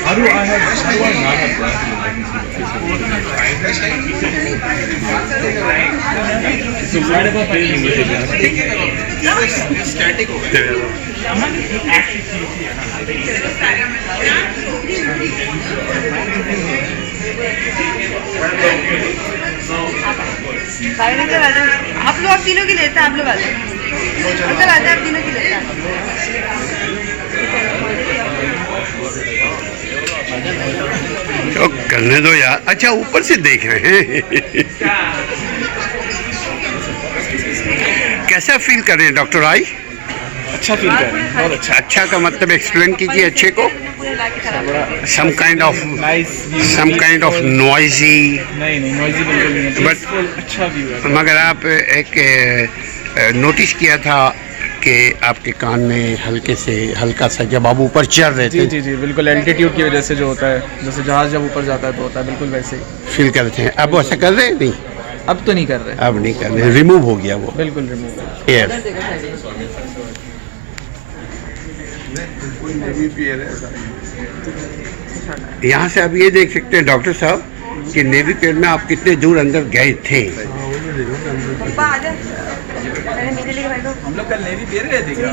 How do I not have glasses and I can see the picture? So right above my English static आप लोग आप तीनों की लेते हैं, आप लोग आते हैं, अंकल आते हैं, आप तीनों की लेते हैं। तो करने दो यार। अच्छा ऊपर से देख रहे हैं। कैसा फील कर रहे हैं डॉक्टर आई? अच्छा फील कर रहे हैं, बहुत अच्छा। अच्छा का मतलब एक्सप्लेन कीजिए अच्छे को। Some kind of noisy. नहीं नॉइजी बिल्कुल नहीं है, बट अच्छा व्यू है। मगर आप एक नोटिस किया था कि आपके कान में हल्का सा जब आप ऊपर चढ़ रहे थे। जी बिल्कुल, एल्टीट्यूड की वजह से जो होता है, जैसे जहाज जब ऊपर जाता है तो होता है, बिल्कुल वैसे ही फील करते हैं। अब ऐसा कर रहे हैं? नहीं अब तो नहीं कर रहे। अब नहीं कर रहे, रिमूव हो गया वो। बिल्कुल रिमूव। एयर यहाँ से आप ये देख सकते हैं डॉक्टर साहब कि नेवी पेड़ में आप कितने दूर अंदर गए थे। हम लोग कल नेवी पेड़ गए थे क्या?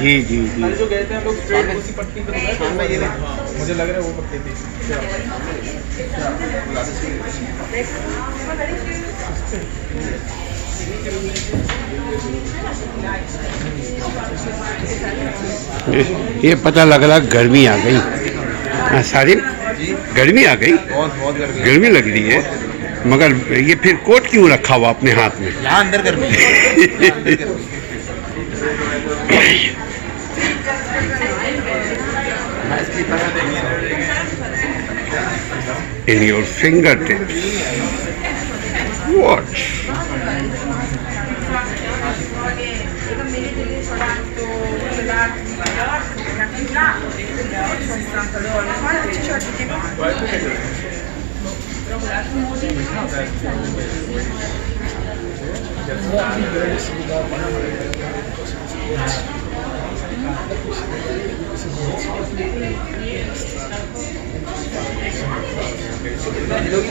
जी जो गए थे हम लोग स्ट्रेट उसी पट्टी पे, मुझे लग रहा है वो पट्टी थी। ये पता लग रहा गर्मी आ गई। सारी गर्मी आ गई, बहुत गर्मी लग रही है। मगर ये फिर कोट क्यों रखा हुआ अपने हाथ में? यहाँ अंदर गर्मी। In your fingertips. What?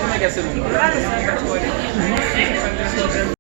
मैं कैसे लूँगा?